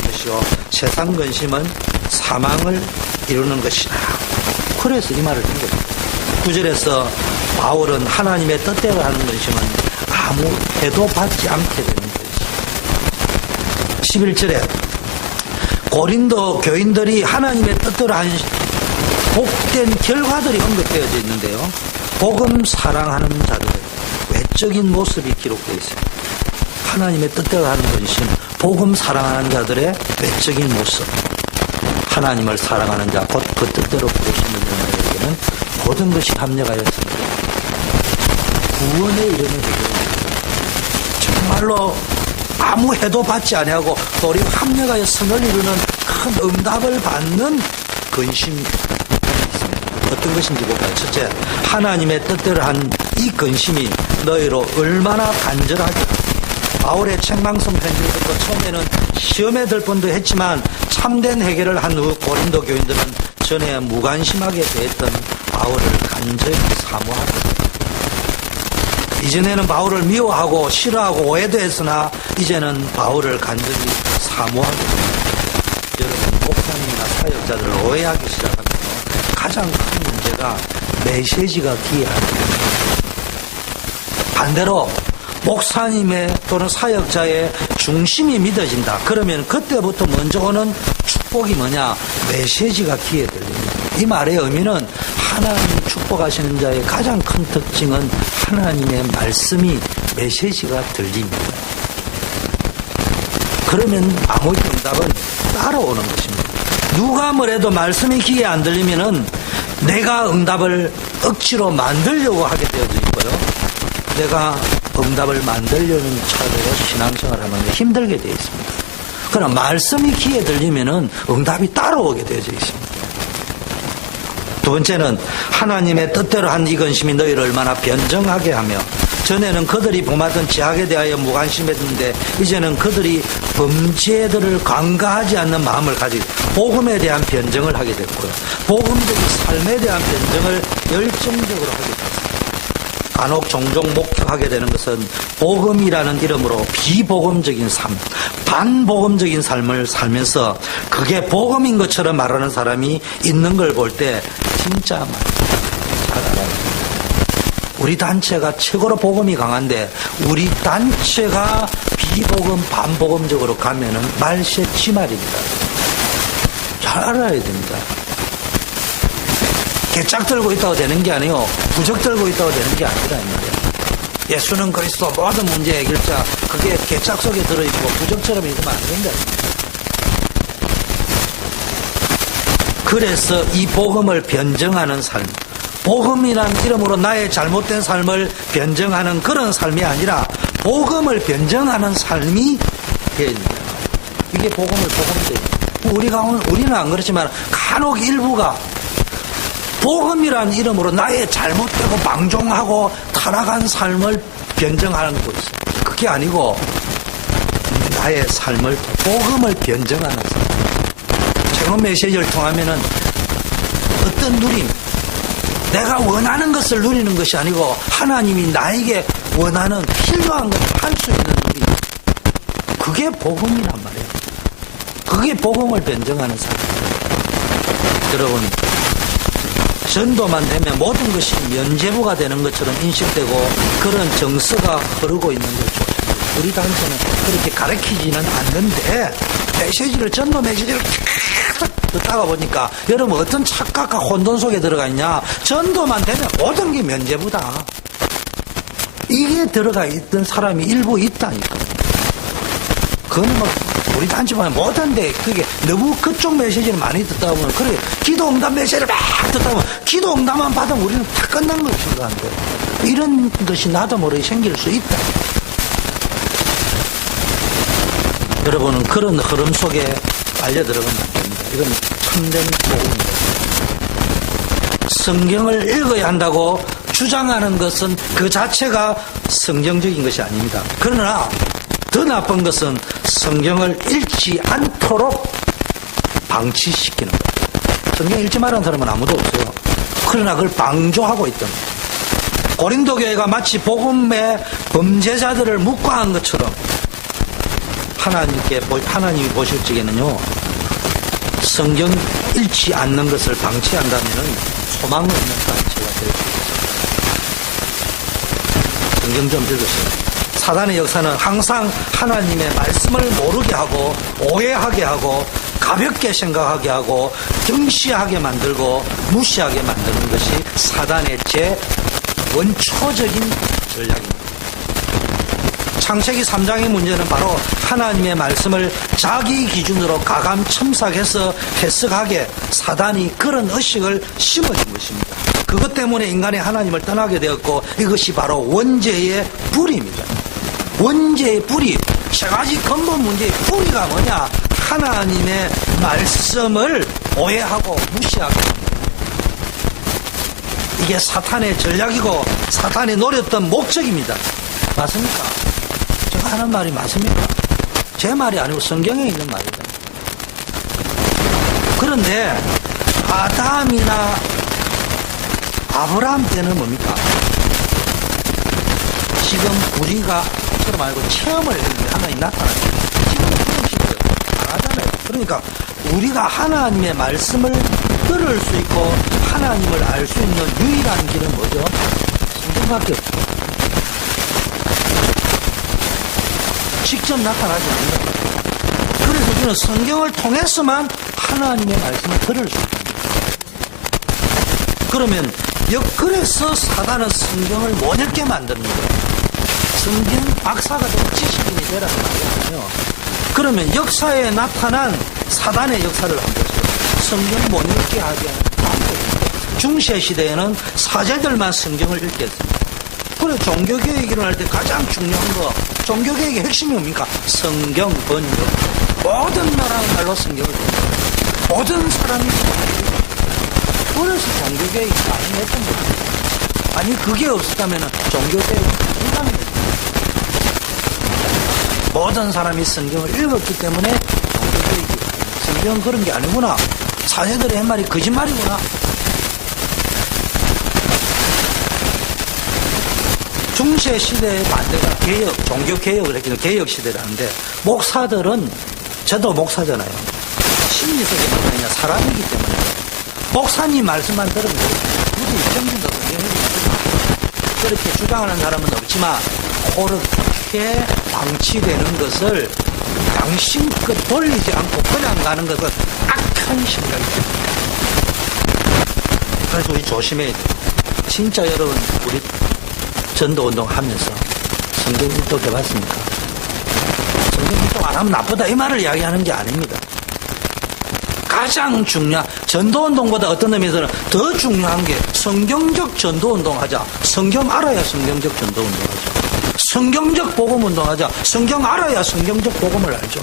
것이요, 세상 근심은 사망을 이루는 것이다. 그래서 이 말을 한 거예요. 9절에서 바울은 하나님의 뜻대로 하는 것이면 아무 해도 받지 않게 되는 것이죠. 11절에 고린도 교인들이 하나님의 뜻대로 한 복된 결과들이 언급되어져 있는데요. 복음 사랑하는 자들의 외적인 모습이 기록되어 있습니다. 하나님의 뜻대로 하는 것이신 복음 사랑하는 자들의 외적인 모습. 하나님을 사랑하는 자, 곧 그 뜻대로 부르시는 자에게는 모든 것이 합력하였습니다. 구원에 이르는 정말로 아무 해도 받지 아니하고 도리어 합력하여 선을 이루는 큰 응답을 받는 근심이 있습니다. 어떤 것인지 볼까요? 첫째, 하나님의 뜻대로 한 이 근심이 너희로 얼마나 간절하게. 바울의 책망성 편지를 듣고 처음에는 시험에 들 뻔도 했지만 참된 해결을 한 후 고린도 교인들은 전에 무관심하게 대했던 바울을 간절히 사모하고 이전에는 바울을 미워하고 싫어하고 오해도 했으나 이제는 바울을 간절히 사모하고 여러분, 목사님이나 사역자들을 오해하기 시작하면서 가장 큰 문제가 메시지가 기이합니다. 반대로 목사님의 또는 사역자의 중심이 믿어진다. 그러면 그때부터 먼저 오는 축복이 뭐냐? 메시지가 귀에 들립니다. 이 말의 의미는 하나님 축복하시는 자의 가장 큰 특징은 하나님의 말씀이 메시지가 들립니다. 그러면 아무 응답은 따라오는 것입니다. 누가 뭐래도 말씀이 귀에 안 들리면은 내가 응답을 억지로 만들려고 하게 되어져 있고요. 내가 응답을 만들려는 차례로 신앙생활을 하면 힘들게 되어 있습니다. 그러나 말씀이 귀에 들리면은 응답이 따라오게 되어져 있습니다. 두 번째는 하나님의 뜻대로 한 이 근심이 너희를 얼마나 변정하게 하며 전에는 그들이 범하던 죄악에 대하여 무관심했는데 이제는 그들이 범죄들을 간과하지 않는 마음을 가지고 복음에 대한 변정을 하게 됐고요. 복음적인 삶에 대한 변정을 열정적으로 하게 됐습니다. 간혹 종종 목격하게 되는 것은 복음이라는 이름으로 비복음적인 삶, 반복음적인 삶을 살면서 그게 복음인 것처럼 말하는 사람이 있는 걸 볼 때 진짜 잘 알아요. 우리 단체가 최고로 복음이 강한데 우리 단체가 비복음, 반복음적으로 가면은 말새치 말입니다. 잘 알아야 됩니다. 개짝 들고 있다고 되는 게 아니요 부적 들고 있다고 되는 게 아니라 예수는 그리스도 모든 문제 해결자 그게 개짝 속에 들어있고 부적처럼 있으면 안 된다. 그래서 이 복음을 변정하는 삶, 복음이란 이름으로 나의 잘못된 삶을 변정하는 그런 삶이 아니라 복음을 변정하는 삶이 됩니다. 이게 복음을 복음이에요. 우리는 안 그렇지만 간혹 일부가 복음이란 이름으로 나의 잘못되고 방종하고 타락한 삶을 변정하는 거 있어요. 그게 아니고 나의 삶을 복음을 변정하는 삶. 최고 메시지를 통하면은 어떤 누림, 내가 원하는 것을 누리는 것이 아니고 하나님이 나에게 원하는 필요한 것을 할 수 있는 누림. 그게 복음이란 말이에요. 그게 복음을 변정하는 삶. 여러분, 전도만 되면 모든 것이 면죄부가 되는 것처럼 인식되고 그런 정서가 흐르고 있는 거죠. 우리 단체는 그렇게 가르치지는 않는데 메시지를 전도 메시지를 계속 듣다가 보니까 여러분 어떤 착각과 혼돈 속에 들어가 있냐. 전도만 되면 모든 게 면죄부다. 이게 들어가 있던 사람이 일부 있다니까. 그건 뭐 우리 단체 보면 못한데 그게 너무 그쪽 메시지를 많이 듣다 보면 그래 기도 응답 메시지를 막 듣다 보면 기도 응답만 받으면 우리는 다 끝난 걸 생각하는데 이런 것이 나도 모르게 생길 수 있다. 여러분은 그런 흐름 속에 빨려 들어가면 안 됩니다. 이건 참된 복음입니다. 성경을 읽어야 한다고 주장하는 것은 그 자체가 성경적인 것이 아닙니다. 그러나 더 나쁜 것은 성경을 읽지 않도록 방치시키는 거예요. 성경 읽지 말라는 사람은 아무도 없어요. 그러나 그걸 방조하고 있던 거예요. 고린도 교회가 마치 복음의 범죄자들을 묵과한 것처럼 하나님이 보실 적에는요, 성경 읽지 않는 것을 방치한다면은 소망 없는 단체가 될 수 있습니다. 성경 좀 읽으세요. 사단의 역사는 항상 하나님의 말씀을 모르게 하고 오해하게 하고 가볍게 생각하게 하고 경시하게 만들고 무시하게 만드는 것이 사단의 원초적인 전략입니다. 창세기 3장의 문제는 바로 하나님의 말씀을 자기 기준으로 가감 첨삭해서 해석하게 사단이 그런 의식을 심어준 것입니다. 그것 때문에 인간이 하나님을 떠나게 되었고 이것이 바로 원죄의 뿌리입니다. 원죄의 뿌리, 세 가지 근본 문제의 뿌리가 뭐냐? 하나님의 말씀을 오해하고 무시하고 이게 사탄의 전략이고 사탄이 노렸던 목적입니다. 맞습니까? 제가 하는 말이 맞습니까? 제 말이 아니고 성경에 있는 말이다. 그런데 아담이나 아브라함 때는 뭡니까? 지금 우리가 처럼 알고 체험을 했는데 하나님 나타나죠. 지금 그런 식으로 안 하잖아요. 그러니까 우리가 하나님의 말씀을 들을 수 있고 하나님을 알 수 있는 유일한 길은 뭐죠? 성경밖에 없죠. 직접 나타나지 않는다. 그래서 우리는 성경을 통해서만 하나님의 말씀을 들을 수 있습니다. 그러면 그래서 사단은 성경을 못 읽게 만드는 거예요. 성경 박사가 되고 지식인이 되라는 말이 아니에요. 그러면 역사에 나타난 사단의 역사를 한번 보세요. 성경 못 읽게 하게 하는 방법입니다. 중세시대에는 사제들만 성경을 읽게 했습니다. 그래 종교개혁이 일어날 때 가장 중요한 거 종교개혁의 핵심이 뭡니까? 성경 번역. 모든 나라의 말로 성경을 번역. 모든 사람이 그래서 종교개혁이 가능했던 겁니다. 아니 그게 없었다면 종교개혁이 불가능했습니다. 모든 사람이 성경을 읽었기 때문에 종교개혁이 성경은 그런 게 아니구나. 사제들의 한 말이 거짓말이구나. 중세 시대의 반대가 개혁, 종교개혁을 했기는 개혁시대라는데 목사들은 저도 목사잖아요. 심리적인 문제냐 사람이기 때문에 목사님 말씀만 들으면 굳이 정신도 그렇게 주장하는 사람은 없지만 그렇게 방치되는 것을 양심껏 돌리지 않고 그냥 가는 것은 악한 생각입니다. 그래서 우리 조심해야 돼요. 진짜 여러분 우리 전도운동 하면서 성경 일독 해봤습니까? 성경 일독 안 하면 나쁘다 이 말을 이야기하는 게 아닙니다. 가장 중요한 전도운동보다 어떤 의미에서는 더 중요한 게 성경적 전도운동 하자. 성경 알아야 성경적 전도운동 하자. 성경적 복음운동 하자. 성경 알아야 성경적 복음을 알죠.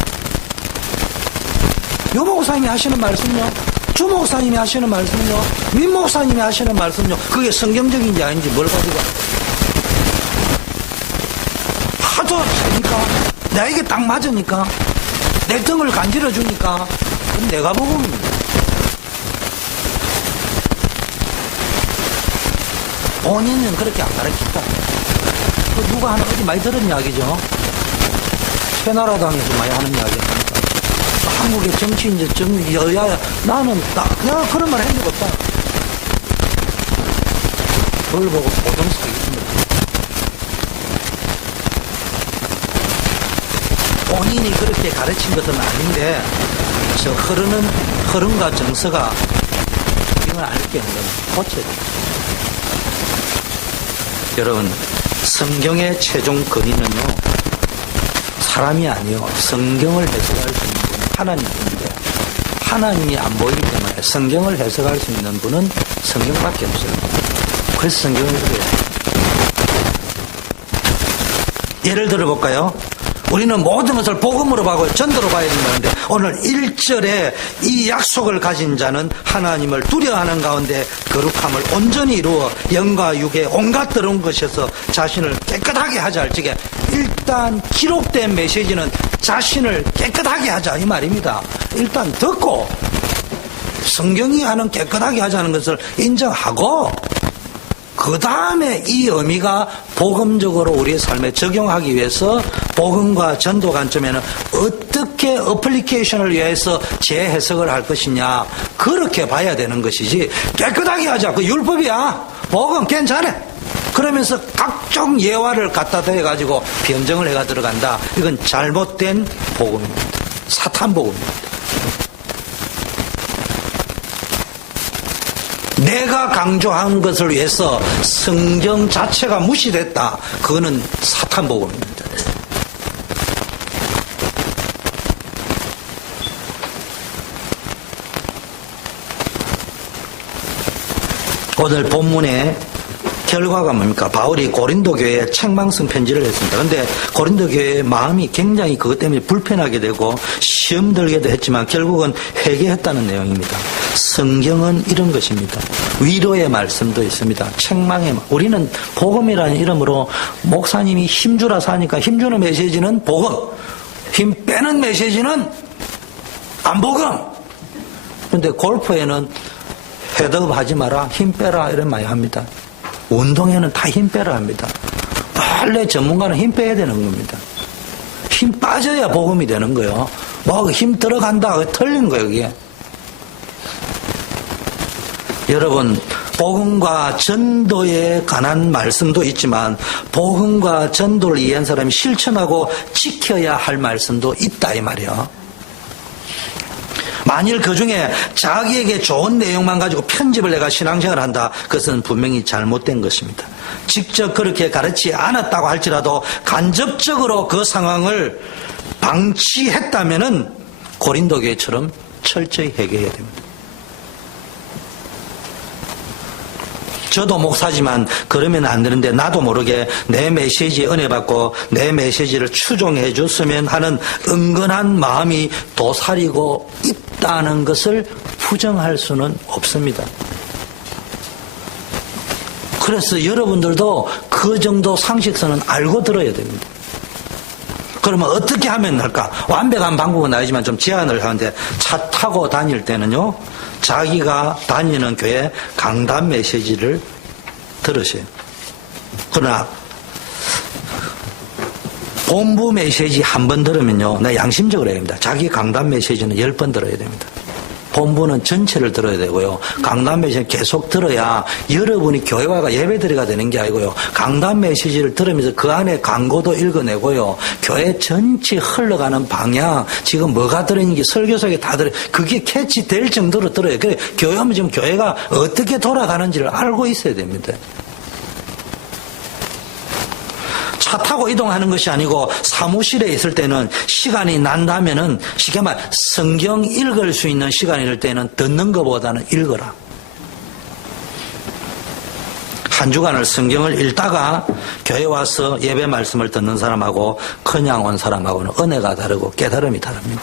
요 목사님이 하시는 말씀요, 주 목사님이 하시는 말씀요, 민 목사님이 하시는 말씀요, 그게 성경적인지 아닌지 뭘 가지고 하도 되니까 나에게 딱 맞으니까 내 등을 간지러 주니까 그럼 내가 복음입니다. 본인은 그렇게 안 가르친다. 누가 하나 어디 많이 들은 이야기죠. 새나라당에서 많이 하는 이야기입니다. 한국의 정치인들 여야야 나는 내가 그런 말 한 적 없다. 그걸 보고 보정스럽습니다. 본인이 그렇게 가르친 것은 아닌데 저 흐르는 흐름과 정서가 우리는 알게 하는 건 고쳐야 됩니다. 여러분 성경의 최종 근위는요 사람이 아니요 성경을 해석할 수 있는 분은 하나님인데 하나님이 안 보이기 때문에 성경을 해석할 수 있는 분은 성경밖에 없어요. 그래서 성경을 읽어요. 예를 들어볼까요? 우리는 모든 것을 복음으로 봐고 전도로 봐야 된다는데 오늘 1절에 이 약속을 가진 자는 하나님을 두려워하는 가운데 거룩함을 온전히 이루어 영과 육의 온갖 더러운 것에서 자신을 깨끗하게 하자 할 적에 일단 기록된 메시지는 자신을 깨끗하게 하자 이 말입니다. 일단 듣고 성경이 하는 깨끗하게 하자는 것을 인정하고 그 다음에 이 의미가 복음적으로 우리의 삶에 적용하기 위해서 복음과 전도 관점에는 어떻게 어플리케이션을 위해서 재해석을 할 것이냐, 그렇게 봐야 되는 것이지, 깨끗하게 하자, 그 율법이야, 복음 괜찮아, 그러면서 각종 예화를 갖다 대가지고 변정을 해가 들어간다. 이건 잘못된 복음입니다. 사탄 복음입니다. 내가 강조한 것을 위해서 성경 자체가 무시됐다. 그거는 사탄 복음입니다. 오늘 본문의 결과가 뭡니까? 바울이 고린도 교회에 책망성 편지를 했습니다. 그런데 고린도 교회의 마음이 굉장히 그것 때문에 불편하게 되고 시험 들게도 했지만 결국은 회개했다는 내용입니다. 성경은 이런 것입니다. 위로의 말씀도 있습니다. 책망의 우리는 복음이라는 이름으로 목사님이 힘주라서 하니까 힘주는 메시지는 복음, 힘 빼는 메시지는 안 복음. 그런데 골프에는 헤드업 하지 마라, 힘 빼라 이런 많이 합니다. 운동에는 다 힘 빼라 합니다. 원래 전문가는 힘 빼야 되는 겁니다. 힘 빠져야 복음이 되는 거예요. 뭐 힘 들어간다, 틀린 거예요, 이게. 여러분, 복음과 전도에 관한 말씀도 있지만 복음과 전도를 이해한 사람이 실천하고 지켜야 할 말씀도 있다 이 말이에요. 만일 그 중에 자기에게 좋은 내용만 가지고 편집을 내가 신앙생활을 한다, 그것은 분명히 잘못된 것입니다. 직접 그렇게 가르치지 않았다고 할지라도 간접적으로 그 상황을 방치했다면은 고린도 교회처럼 철저히 회개해야 됩니다. 저도 목사지만 그러면 안 되는데 나도 모르게 내 메시지에 은혜 받고 내 메시지를 추종해 줬으면 하는 은근한 마음이 도사리고 있다는 것을 부정할 수는 없습니다. 그래서 여러분들도 그 정도 상식선은 알고 들어야 됩니다. 그러면 어떻게 하면 할까? 완벽한 방법은 아니지만 좀 제안을 하는데, 차 타고 다닐 때는요, 자기가 다니는 교회 강단 메시지를 들으세요. 그러나 본부 메시지 한 번 들으면요, 나 양심적으로 해야 됩니다. 자기 강단 메시지는 10번 들어야 됩니다. 본부는 전체를 들어야 되고요. 강단 메시지를 계속 들어야 여러분이 교회와가 예배드리가 되는 게 아니고요. 강단 메시지를 들으면서 그 안에 광고도 읽어내고요. 교회 전체 흘러가는 방향, 지금 뭐가 들어있는지 설교석에 다 들어요. 그게 캐치될 정도로 들어요. 그래, 교회하면 지금 교회가 어떻게 돌아가는지를 알고 있어야 됩니다. 차 타고 이동하는 것이 아니고 사무실에 있을 때는 시간이 난다면은 쉽게 말 성경 읽을 수 있는 시간이 될 때는 듣는 것보다는 읽어라. 한 주간을 성경을 읽다가 교회 와서 예배 말씀을 듣는 사람하고 그냥 온 사람하고는 은혜가 다르고 깨달음이 다릅니다.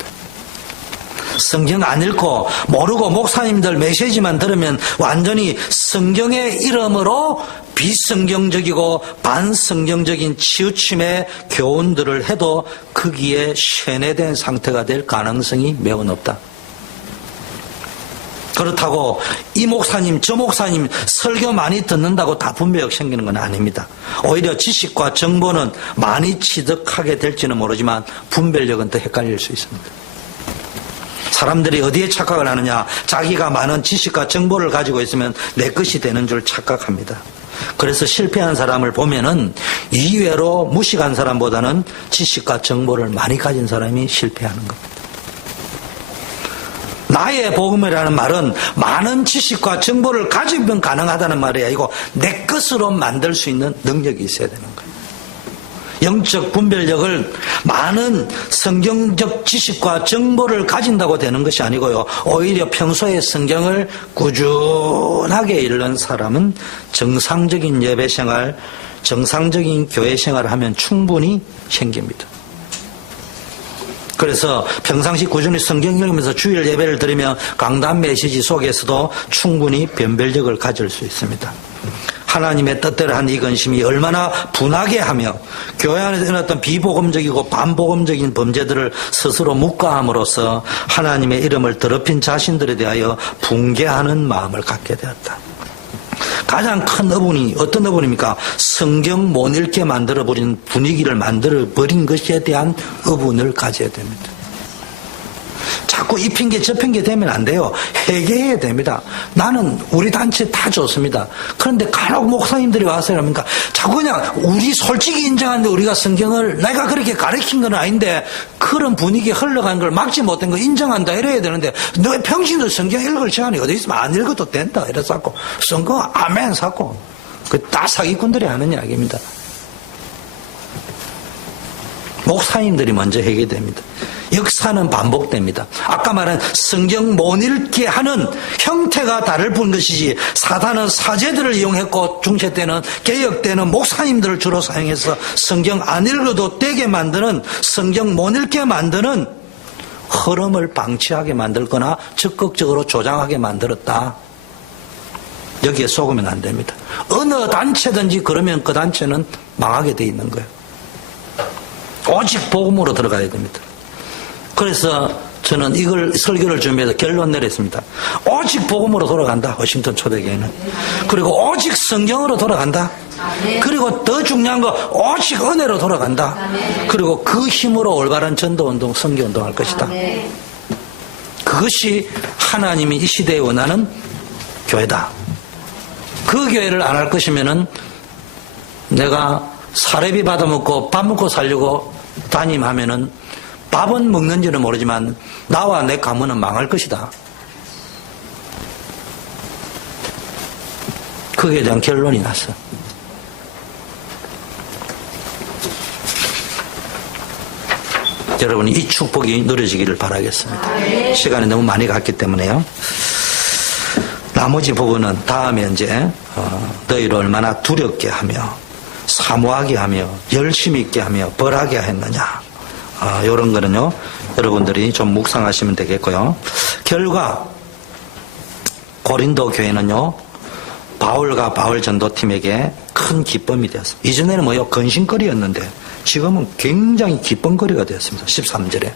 성경 안 읽고 모르고 목사님들 메시지만 들으면 완전히 성경의 이름으로 비성경적이고 반성경적인 치우침의 교훈들을 해도 거기에 세뇌된 상태가 될 가능성이 매우 높다. 그렇다고 이 목사님 저 목사님 설교 많이 듣는다고 다 분별력 생기는 건 아닙니다. 오히려 지식과 정보는 많이 취득하게 될지는 모르지만 분별력은 더 헷갈릴 수 있습니다. 사람들이 어디에 착각을 하느냐, 자기가 많은 지식과 정보를 가지고 있으면 내 것이 되는 줄 착각합니다. 그래서 실패한 사람을 보면은 이외로 무식한 사람보다는 지식과 정보를 많이 가진 사람이 실패하는 겁니다. 나의 복음이라는 말은 많은 지식과 정보를 가지면 가능하다는 말이 아니고 내 것으로 만들 수 있는 능력이 있어야 되는 거예요. 영적 분별력을 많은 성경적 지식과 정보를 가진다고 되는 것이 아니고요. 오히려 평소에 성경을 꾸준하게 읽는 사람은 정상적인 예배생활, 정상적인 교회생활을 하면 충분히 생깁니다. 그래서 평상시 꾸준히 성경 읽으면서 주일 예배를 드리며 강단 메시지 속에서도 충분히 변별력을 가질 수 있습니다. 하나님의 뜻대로 한 이 근심이 얼마나 분하게 하며 교회 안에서 일어났던 비복음적이고 반복음적인 범죄들을 스스로 묵과함으로써 하나님의 이름을 더럽힌 자신들에 대하여 붕괴하는 마음을 갖게 되었다. 가장 큰 어분이 어떤 어분입니까? 성경 못 읽게 만들어버린 분위기를 만들어버린 것에 대한 어분을 가져야 됩니다. 자꾸 이 핑계 저 핑계 되면 안 돼요. 회개해야 됩니다. 나는 우리 단체 다 좋습니다. 그런데 간혹 목사님들이 와서 이러니까 자꾸 그냥 우리 솔직히 인정하는데 우리가 성경을 내가 그렇게 가르친 건 아닌데 그런 분위기에 흘러간 걸 막지 못한 거 인정한다 이래야 되는데 너 평신도 성경 읽을 시간이 어디 있으면 안 읽어도 된다 이래서 자꾸 성경 아멘 사고 그 다 사기꾼들이 하는 이야기입니다. 목사님들이 먼저 회개됩니다. 역사는 반복됩니다. 아까 말한 성경 못 읽게 하는 형태가 다를 뿐 것이지 사단은 사제들을 이용했고 중세 때는 개혁 때는 목사님들을 주로 사용해서 성경 안 읽어도 되게 만드는 성경 못 읽게 만드는 흐름을 방치하게 만들거나 적극적으로 조장하게 만들었다. 여기에 속으면 안 됩니다. 어느 단체든지 그러면 그 단체는 망하게 돼 있는 거예요. 오직 복음으로 들어가야 됩니다. 그래서 저는 이걸 설교를 준비해서 결론 내렸습니다. 오직 복음으로 돌아간다. 워싱턴 초대교회는. 그리고 오직 성경으로 돌아간다. 그리고 더 중요한 거 오직 은혜로 돌아간다. 그리고 그 힘으로 올바른 전도운동, 선교운동 할 것이다. 그것이 하나님이 이 시대에 원하는 교회다. 그 교회를 안 할 것이면은 내가 사례비 받아먹고 밥 먹고 살려고 담임하면은 밥은 먹는지는 모르지만 나와 내 가문은 망할 것이다. 거기에 대한 결론이 났어. 여러분이 이 축복이 누려지기를 바라겠습니다. 시간이 너무 많이 갔기 때문에요. 나머지 부분은 다음에 이제 너희를 얼마나 두렵게 하며 사모하게 하며 열심히 있게 하며 벌하게 했느냐. 이런 거는요, 여러분들이 좀 묵상하시면 되겠고요. 결과, 고린도 교회는요, 바울과 바울 전도팀에게 큰 기쁨이 되었습니다. 이전에는 뭐요? 근심거리였는데, 지금은 굉장히 기쁨거리가 되었습니다. 13절에.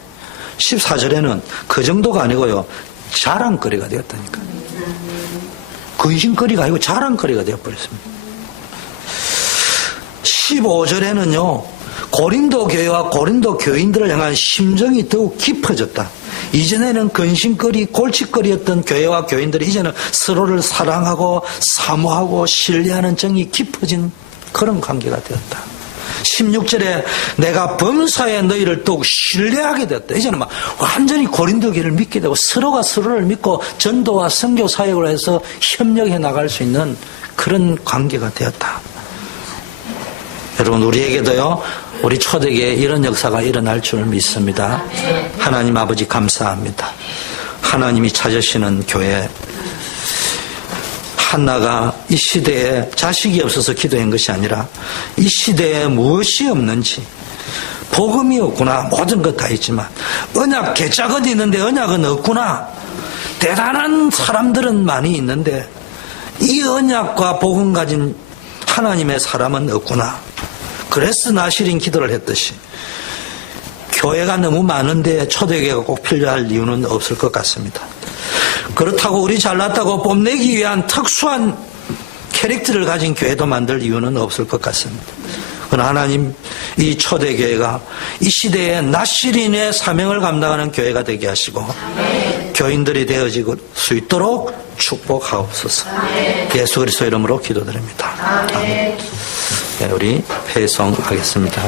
14절에는 그 정도가 아니고요, 자랑거리가 되었다니까. 근심거리가 아니고 자랑거리가 되어버렸습니다. 15절에는요, 고린도 교회와 고린도 교인들을 향한 심정이 더욱 깊어졌다. 이전에는 근심거리, 골칫거리였던 교회와 교인들이 이제는 서로를 사랑하고 사모하고 신뢰하는 정이 깊어진 그런 관계가 되었다. 16절에 내가 범사에 너희를 더욱 신뢰하게 되었다. 이제는 막 완전히 고린도 교회를 믿게 되고 서로가 서로를 믿고 전도와 선교 사역을 해서 협력해 나갈 수 있는 그런 관계가 되었다. 여러분, 우리에게도요, 우리 초대교회에 이런 역사가 일어날 줄 믿습니다. 하나님 아버지 감사합니다. 하나님이 찾으시는 교회. 한나가 이 시대에 자식이 없어서 기도한 것이 아니라 이 시대에 무엇이 없는지, 복음이 없구나. 모든 것 다 있지만 언약 개짝은 있는데 언약은 없구나. 대단한 사람들은 많이 있는데 이 언약과 복음 가진 하나님의 사람은 없구나. 그래서 나시린 기도를 했듯이 교회가 너무 많은데 초대교회가 꼭 필요할 이유는 없을 것 같습니다. 그렇다고 우리 잘났다고 뽐내기 위한 특수한 캐릭터를 가진 교회도 만들 이유는 없을 것 같습니다. 그러나 하나님, 이 초대교회가 이 시대에 나시린의 사명을 감당하는 교회가 되게 하시고 교인들이 되어질 수 있도록 축복하옵소서. 예수 그리스도 이름으로 기도드립니다. 아멘. 네, 우리 회성하겠습니다.